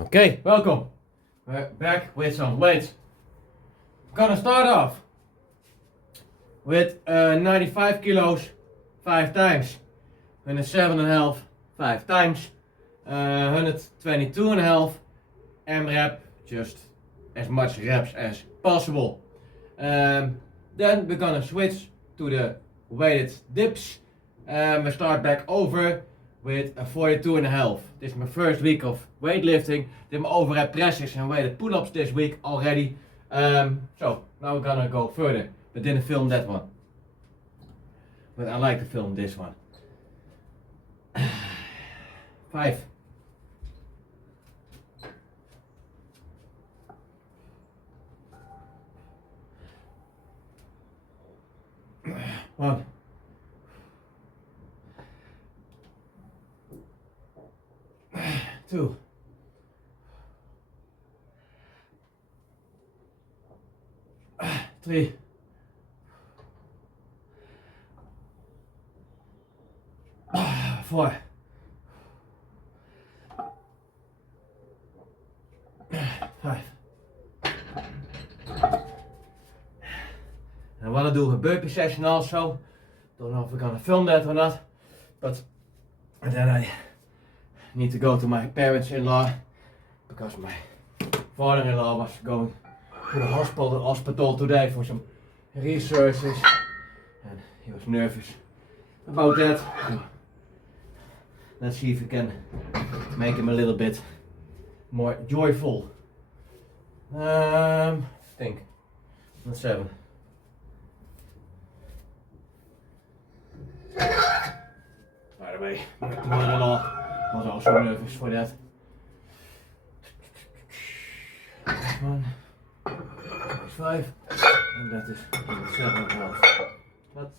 Okay, welcome. We're back with some weights. I'm gonna start off with 95 kilos 5 times, 107.5 5 times, 122.5 AMRAP, just as much reps as possible. Then we're gonna switch to the weighted dips. We start back over with a 42.5. This is my first week of weightlifting. Did my overhead presses and weighted pull-ups this week already. So now we're gonna go further. But didn't film that one. But I like to film this one. 5. 1. 2. 3. 4. 5. I want to do a burpee session also. Don't know if we're gonna film that or not, but then I need to go to my parents-in-law because my father-in-law was going to the hospital today for some researches and he was nervous about that. So let's see if we can make him a little bit more joyful. I think that's 7. By the way, my mother-in-law was also nervous for that. 1, 5, and that is 7.5. But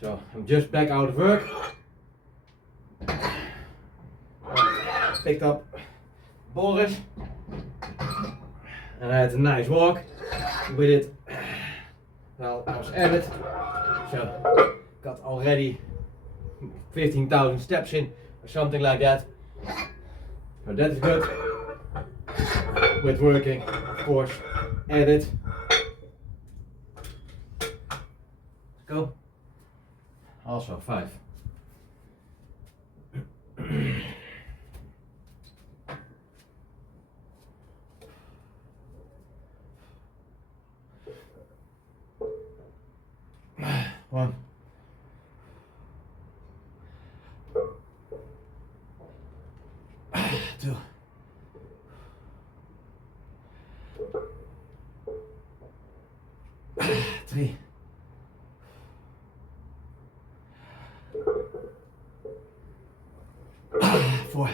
so I'm just back out of work. Picked up Boris and I had a nice walk with it while I was at it. So got already 15,000 steps in or something like that. So that is good. With working, of course, at it. Let's go. Also 5. 1. 2. 3. 4.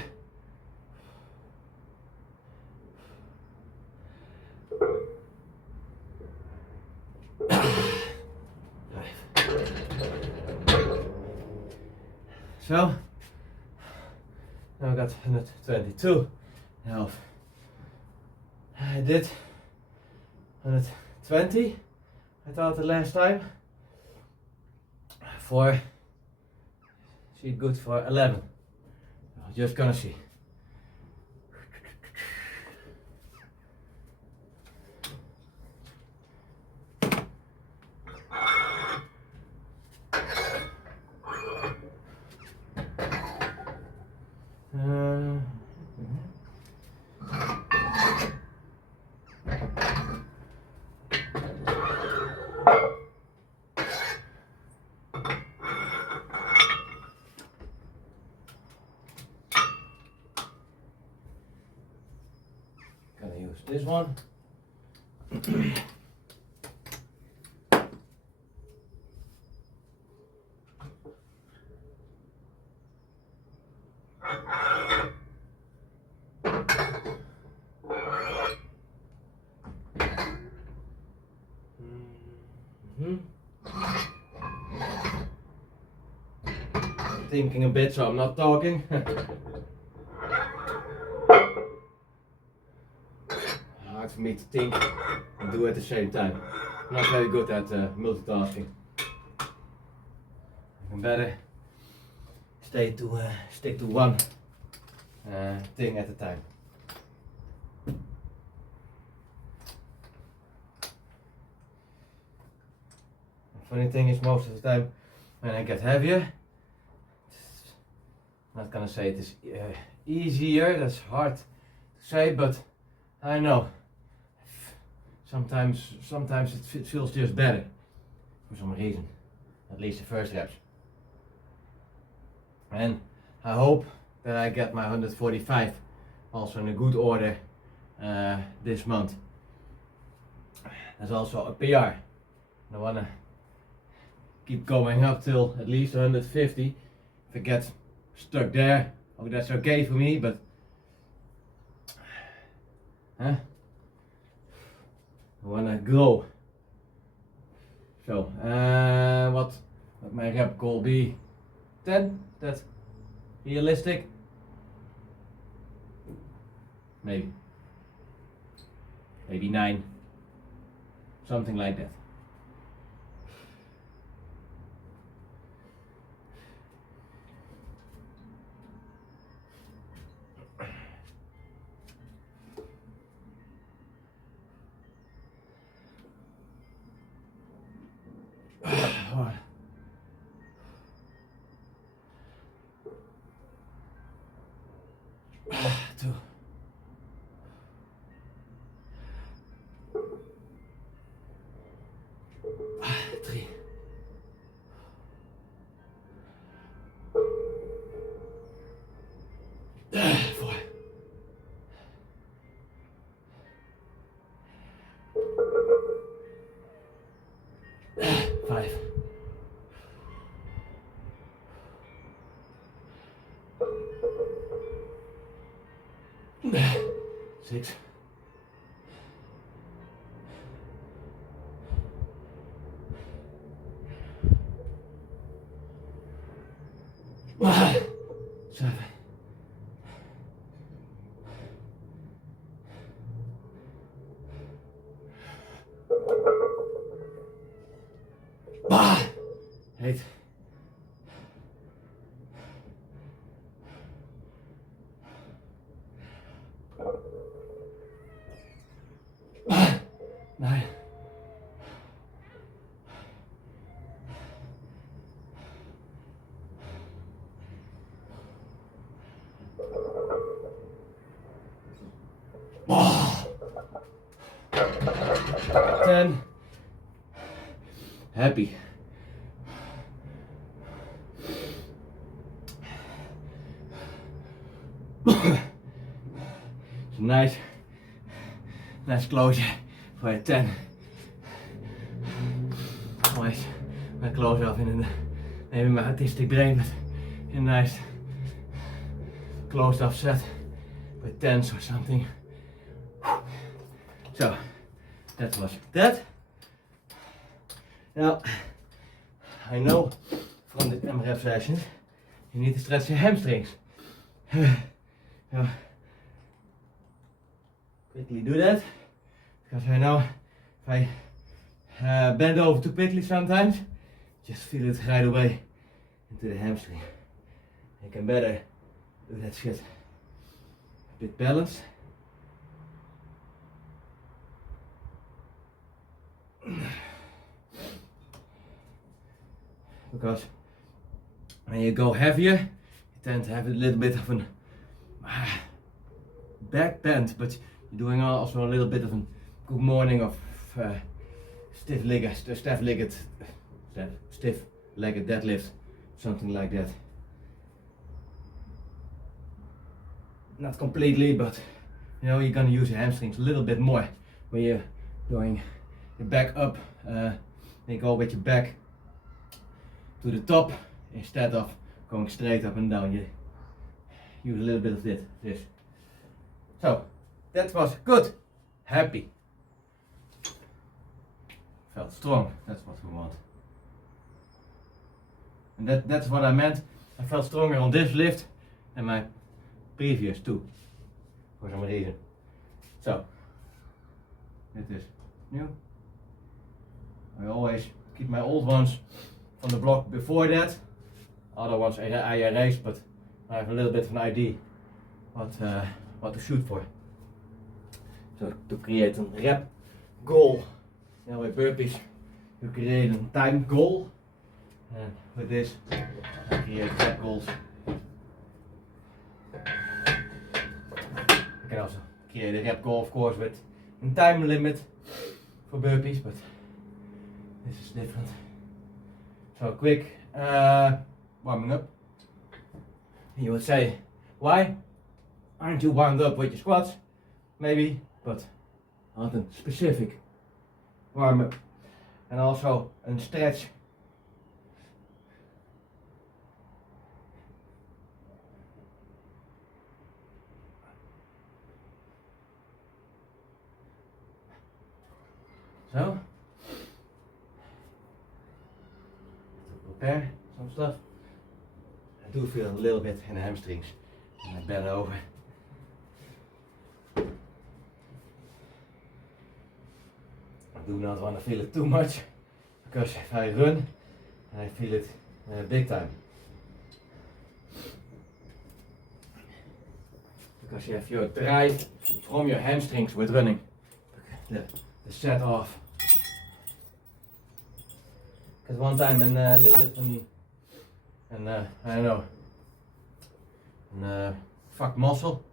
5. So now I got 122.5. I did 120, I thought the last time. For see good for 11. I'm just gonna see. Gonna use this one. Thinking a bit, so I'm not talking. Hard for me to think and do at the same time. not very good at multitasking. I'm better stick to one thing at a time. The funny thing is, most of the time when I get heavier, I'm not gonna say it is easier, that's hard to say, but I know sometimes it feels just better for some reason, at least the first reps. And I hope that I get my 145 also in a good order this month. That's also a PR. I wanna keep going up till at least 150. If it gets stuck there, oh, that's okay for me, but I wanna grow. So what my rep goal be? 10? That's realistic? Maybe 9, something like that. Two. Three. Four. Five. 6. 7. 8. 9. 10. Happy. It's a nice closure for a 10. Always my close off in maybe my artistic brain, but a nice closed off set with 10s or something. So that was that. Now I know from the AMRAP sessions you need to stretch your hamstrings. So quickly do that, because I know if I bend over too quickly sometimes, just feel it right away into the hamstring. You can better do that shit a bit balanced. Because when you go heavier, you tend to have a little bit of an back bend, but you're doing also a little bit of a good morning of stiff-legged deadlift, something like that. Not completely, but you know, you're gonna use your hamstrings a little bit more when you're doing your back up. You go with your back to the top instead of going straight up and down. You use a little bit of this. So that was good. Happy. Felt strong. That's what we want. And that's what I meant. I felt stronger on this lift than my previous two, for some reason. So it is new. I always keep my old ones from the block before that. Other ones I erase, but I have a little bit of an idea what to shoot for. So to create a rep goal, you know, with burpees you create a time goal, and with this I create rep goals. You can also create a rep goal, of course, with a time limit for burpees, but this is different. So quick warming up. You would say, why aren't you wound up with your squats? Maybe, but I want a specific warm up and also a stretch. So, to prepare some stuff. I do feel a little bit in the hamstrings and I bend over. I do not want to feel it too much, because if I run, I feel it big time. Because you have your drive from your hamstrings with running. The set off. Because one time a little bit I don't know, fucked muscle,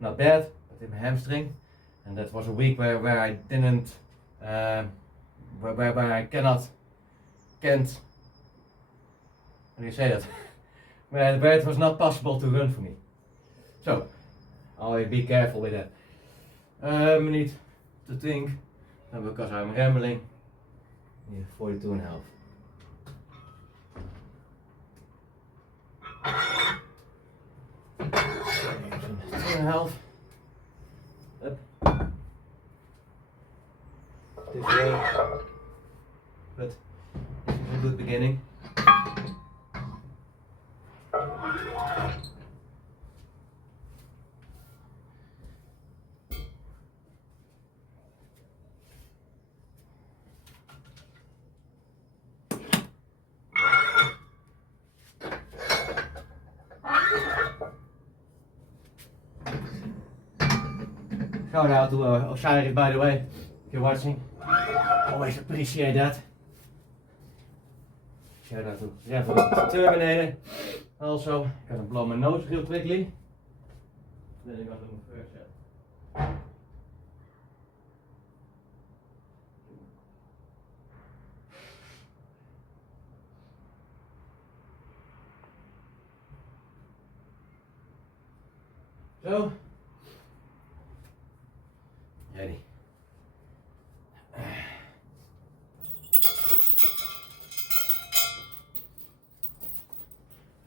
not bad, but in my hamstring, and that was a week where I didn't, where I can't, how do you say that? where it was not possible to run for me. So, always be careful with that. I need to think, because I'm rambling, yeah, 42.5. Two and a half. Up. This way. But this is a good beginning. Shout out to Osiris, by the way, if you're watching. Always appreciate that. Shout out to Reverend Terminator. Also, gonna blow my nose real quickly. Then I'm gonna do my first set. So. Ready. I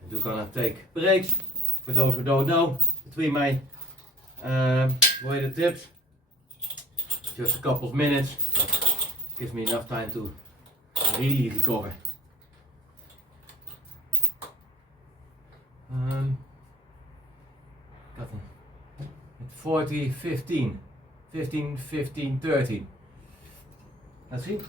do gonna take breaks, for those who don't know, between my weighted tips. Just a couple of minutes, but gives me enough time to really recover. Got a 40, 15. 15, 15, 30. Let's see.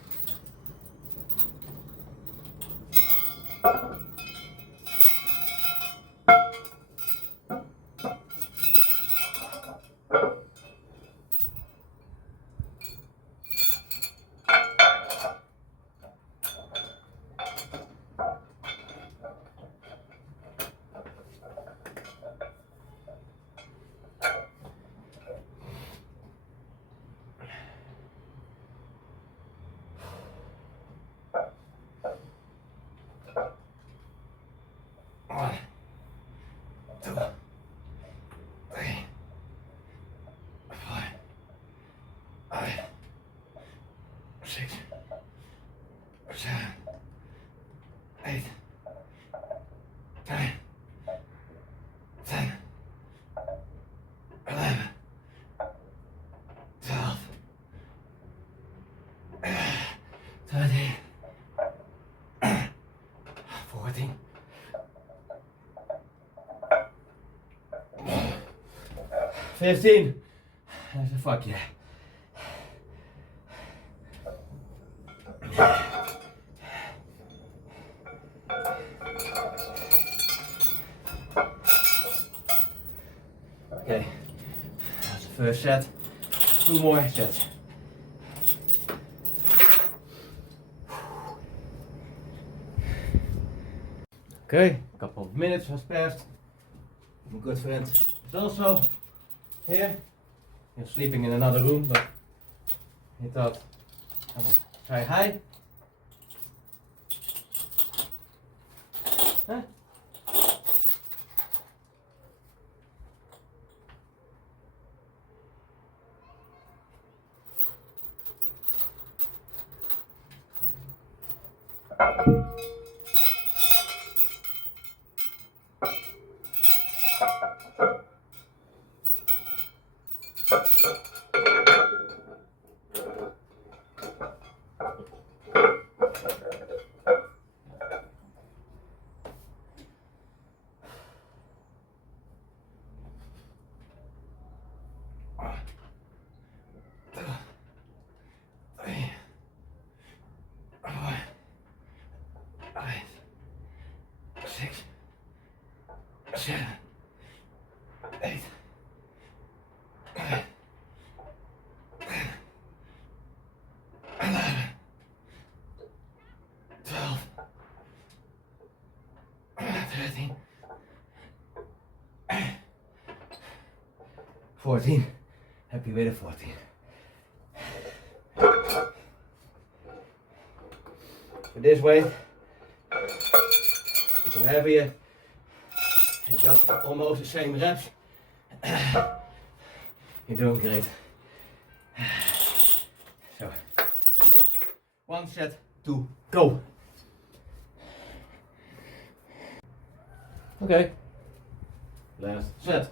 $15. I said, fuck yeah. first set. 2 more sets. Okay, a couple of minutes has passed. My good friend is also here. He's sleeping in another room, but he thought I'm gonna say hi. Huh? Six, 7, 8, 9, 11, 12, 13, 14. Happy with a 14. For this weight, become heavier. You got almost the same reps. You're doing great. So, 1 set to go. Okay, last set.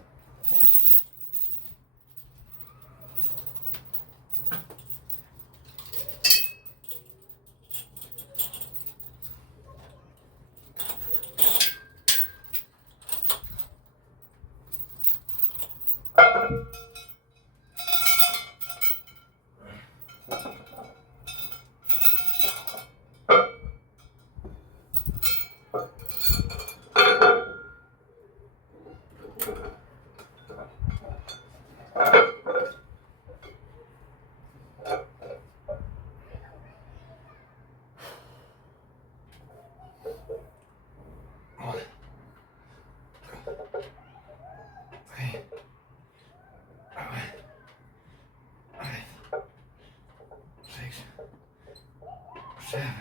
Seven,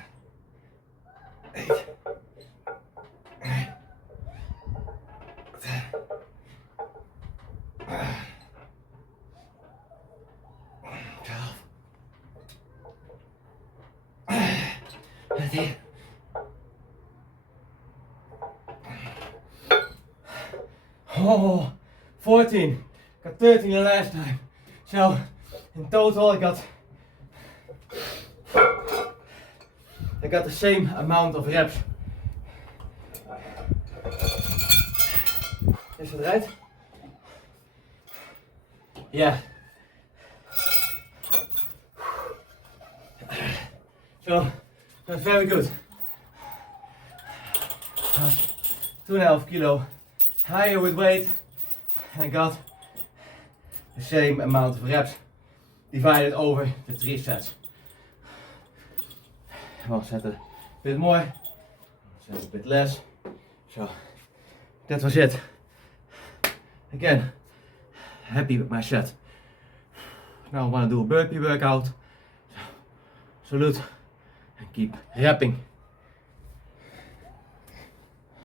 8, 9, 10, 12, 13. Oh, 14. Got 13 the last time. So in total I got the same amount of reps. Is het right? Yeah. So that's very good. 2.5 kilo higher with weight, and I got the same amount of reps divided over the 3 sets. I'll set a bit more, set a bit less. So that was it. Again, happy with my set. Now I want to do a burpee workout. So salute and keep repping.